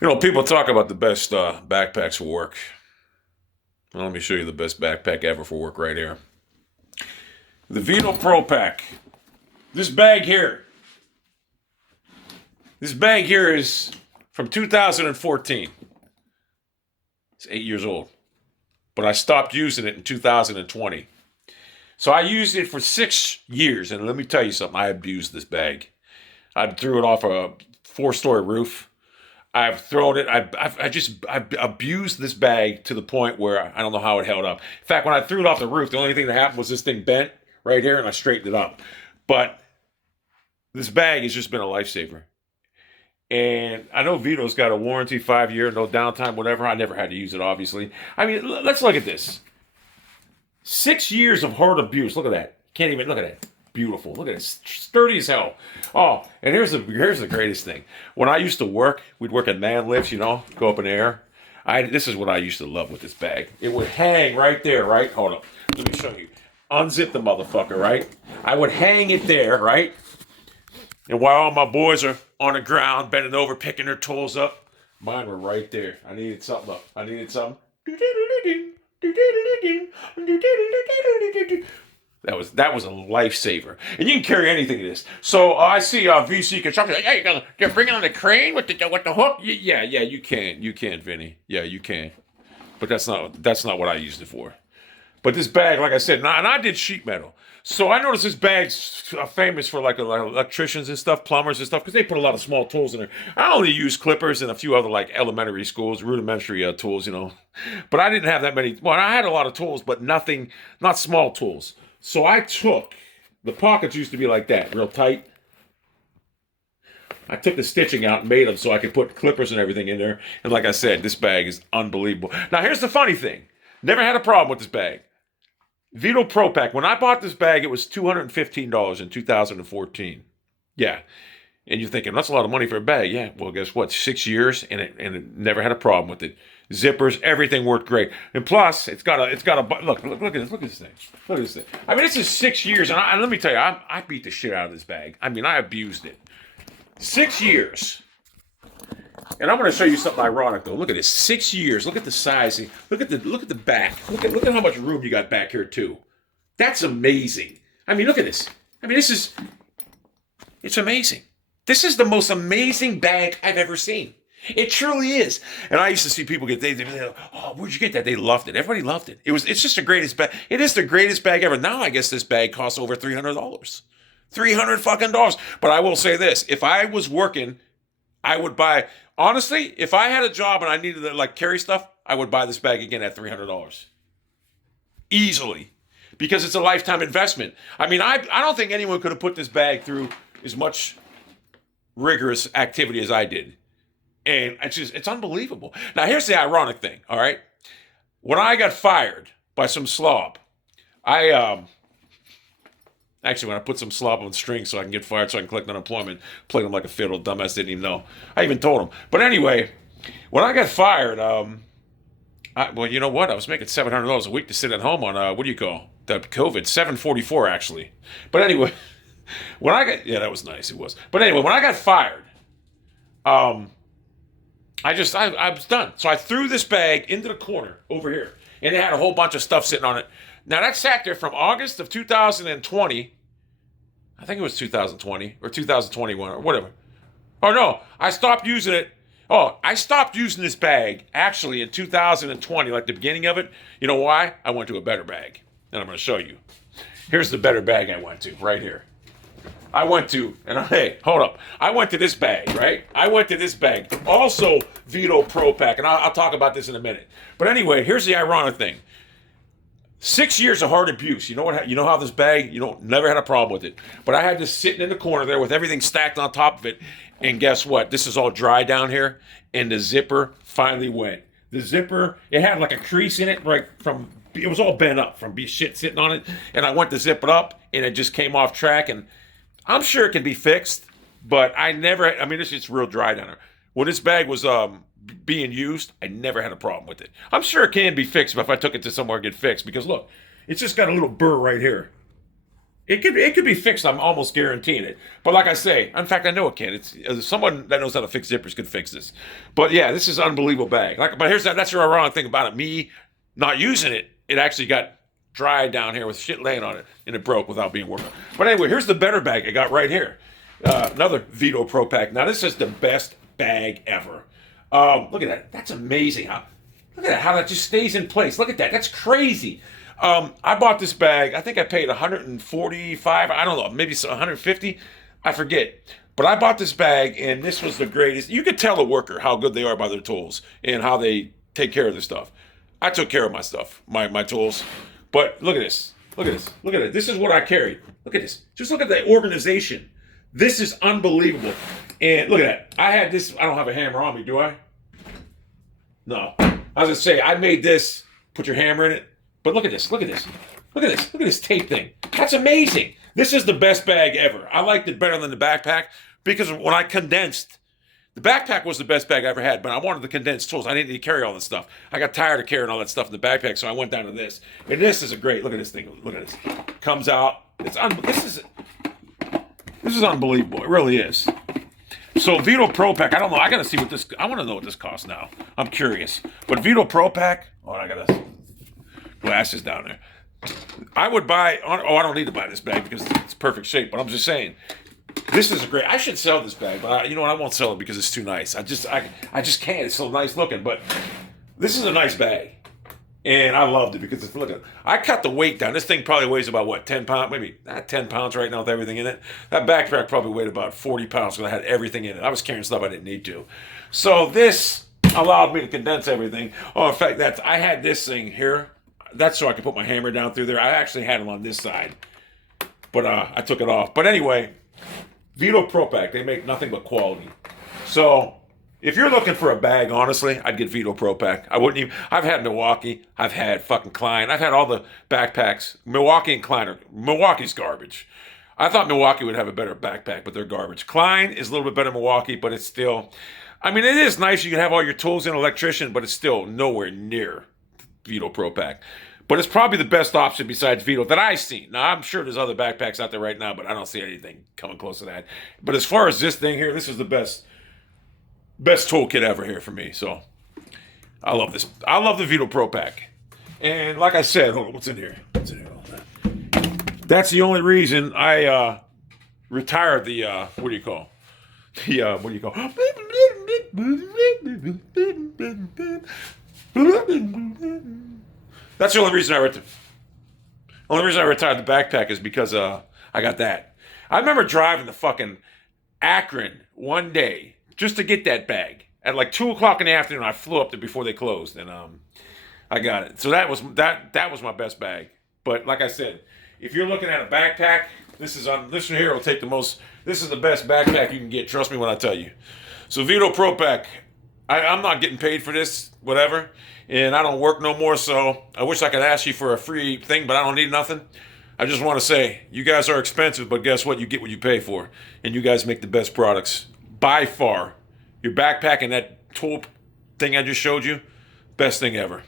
You know, people talk about the best backpacks for work. Well, let me show you the best backpack ever for work right here. The Veto Pro Pack. This bag here. This bag here is from 2014. It's 8 years old. But I stopped using it in 2020. So I used it for 6 years. And let me tell you something. I abused this bag. I threw it off a four-story roof. I've thrown it. I've abused this bag to the point where I don't know how it held up. In fact, when I threw it off the roof, the only thing that happened was this thing bent right here, and I straightened it up. But this bag has just been a lifesaver. And I know Vito's got a warranty, 5 year, no downtime, whatever. I never had to use it, obviously. I mean, let's look at this. 6 years of hard abuse. Look at that. Can't even look at it. Beautiful. Look at it. Sturdy as hell. Oh, and here's the greatest thing. When I used to work, we'd work at man lifts, go up in the air. This is what I used to love with this bag. It would hang right there, right? Hold up. Let me show you. Unzip the motherfucker, right? I would hang it there, right? And while all my boys are on the ground, bending over, picking their tools up, mine were right there. I needed something up. I needed something. That was a lifesaver, and you can carry anything to this. So I see VC construction. Yeah, you're bringing on the crane with the hook. Yeah, you can, Vinny. Yeah, you can. But that's not what I used it for. But this bag, like I said, and I did sheet metal. So I noticed this bag's famous for like electricians and stuff, plumbers and stuff, because they put a lot of small tools in there. I only use clippers and a few other like elementary schools, rudimentary tools. But I didn't have that many. Well, I had a lot of tools, but nothing, not small tools. So I took, the pockets used to be like that, real tight. I took the stitching out and made them so I could put clippers and everything in there. And like I said, this bag is unbelievable. Now here's the funny thing. Never had a problem with this bag. Veto Pro Pack. When I bought this bag, it was $215 in 2014. Yeah. And you're thinking, that's a lot of money for a bag. Yeah. Well, guess what? 6 years and it never had a problem with it. Zippers, everything worked great. And plus, it's got a look at this. Look at this thing. Look at this thing. I mean, this is 6 years. And let me tell you, I beat the shit out of this bag. I mean, I abused it. 6 years. And I'm going to show you something ironic though. Look at this. 6 years. Look at the size. Look at the back. Look at how much room you got back here too. That's amazing. I mean, look at this. I mean, it's amazing. This is the most amazing bag I've ever seen. It truly is. And I used to see people get, oh, where'd you get that? They loved it. Everybody loved it. It's just the greatest bag. It is the greatest bag ever. Now I guess this bag costs over $300. $300 fucking dollars. But I will say this. If I was working, I would buy, honestly, if I had a job and I needed to like carry stuff, I would buy this bag again at $300. Easily. Because it's a lifetime investment. I mean, I don't think anyone could have put this bag through as much rigorous activity as I did. And it's unbelievable. Now, here's the ironic thing, all right? When I got fired by some slob, actually, when I put some slob on strings so I can get fired so I can collect unemployment, played him like a fiddle, dumbass didn't even know. I even told him. But anyway, when I got fired, well, you know what? I was making $700 a week to sit at home on, what do you call the COVID? $744 actually. But anyway, yeah, that was nice. It was. But anyway, when I got fired, I was done. So I threw this bag into the corner over here, and it had a whole bunch of stuff sitting on it. Now that sat there from August of 2020. I think it was 2020 or 2021 or whatever. Oh no, I stopped using it. Oh, I stopped using this bag actually in 2020, like the beginning of it. You know why? I went to a better bag, and I'm going to show you. Here's the better bag I went to right here. Hey, hold up. I went to this bag, right? I went to this bag. Also, Veto Pro Pack, and I'll talk about this in a minute. But anyway, here's the ironic thing. 6 years of hard abuse. You know what? You know how this bag, never had a problem with it. But I had this sitting in the corner there with everything stacked on top of it. And guess what? This is all dry down here. And the zipper finally went. The zipper, it had like a crease in it, right it was all bent up from shit sitting on it. And I went to zip it up and it just came off track. And I'm sure it can be fixed, but this shit's real dry down there. When this bag was being used, I never had a problem with it. I'm sure it can be fixed if I took it to somewhere and get fixed because look, it's just got a little burr right here. It could be fixed. I'm almost guaranteeing it. But like I say, in fact, I know it can. It's someone that knows how to fix zippers could fix this. But yeah, this is an unbelievable bag. But that's the ironic thing about it. Me not using it, it actually got dried down here with shit laying on it, and it broke without being worked on. But anyway, here's the better bag I got right here. Another Veto Pro Pack. Now this is the best bag ever. Look at that. That's amazing. Look at that. How that just stays in place. Look at that. That's crazy. I bought this bag. I think I paid 145. I don't know, maybe 150. I forget. But I bought this bag, and this was the greatest. You could tell a worker how good they are by their tools and how they take care of their stuff. I took care of my stuff, my tools. But look at this. Look at this. Look at it. This is what I carried. Look at this. Just look at the organization. This is unbelievable. And look at that. I had this. I don't have a hammer on me, do I? No. I was going to say, I made this. Put your hammer in it. But look at this. Look at this. Look at this. Look at this tape thing. That's amazing. This is the best bag ever. I liked it better than the backpack because when I condensed, the backpack was the best bag I ever had, but I wanted the condensed tools. I didn't need to carry all this stuff. I got tired of carrying all that stuff in the backpack, so I went down to this. And this is a great, look at this thing. Look at this. Comes out. This is unbelievable. It really is. So Veto Pro Pack, I don't know. I got to see what this, I want to know what this costs now. I'm curious. But Veto Pro Pack, I got to, glasses down there. I would buy, I don't need to buy this bag because it's perfect shape, but I'm just saying, this is great. I should sell this bag, but you know what? I won't sell it because it's too nice. I just can't. It's so nice looking, but this is a nice bag. And I loved it because it's, look at, I cut the weight down. This thing probably weighs about what, 10 pounds, maybe not 10 pounds right now with everything in it. That backpack probably weighed about 40 pounds because I had everything in it. I was carrying stuff I didn't need to. So this allowed me to condense everything. Oh, in fact, I had this thing here. That's so I could put my hammer down through there. I actually had them on this side, but I took it off. But anyway, Veto Pro Pack, they make nothing but quality. So if you're looking for a bag, honestly, I'd get Veto Pro Pack. I wouldn't even, I've had Milwaukee, I've had fucking Klein, I've had all the backpacks. Milwaukee and Klein Milwaukee's garbage. I thought Milwaukee would have a better backpack, but they're garbage. Klein is a little bit better than Milwaukee, but it's still, I mean, it is nice. You can have all your tools in, electrician, but it's still nowhere near Veto Pro Pack. But it's probably the best option besides Veto that I've seen. Now, I'm sure there's other backpacks out there right now, but I don't see anything coming close to that. But as far as this thing here, this is the best toolkit ever here for me. So I love this. I love the Veto Pro Pack. And like I said, hold on, what's in here? What's in here? That's the only reason I retired the, what do you call? That's the only reason I retired the backpack is because I got that. I remember driving to fucking Akron one day just to get that bag. At like 2 o'clock in the afternoon, I flew up there before they closed, and I got it. So that was my best bag. But like I said, if you're looking at a backpack, this here will take the most. This is the best backpack you can get. Trust me when I tell you. So Veto Pro Pack. I'm not getting paid for this, whatever, and I don't work no more, so I wish I could ask you for a free thing, but I don't need nothing. I just want to say, you guys are expensive, but guess what? You get what you pay for, and you guys make the best products by far. Your backpack and that tool thing I just showed you, best thing ever.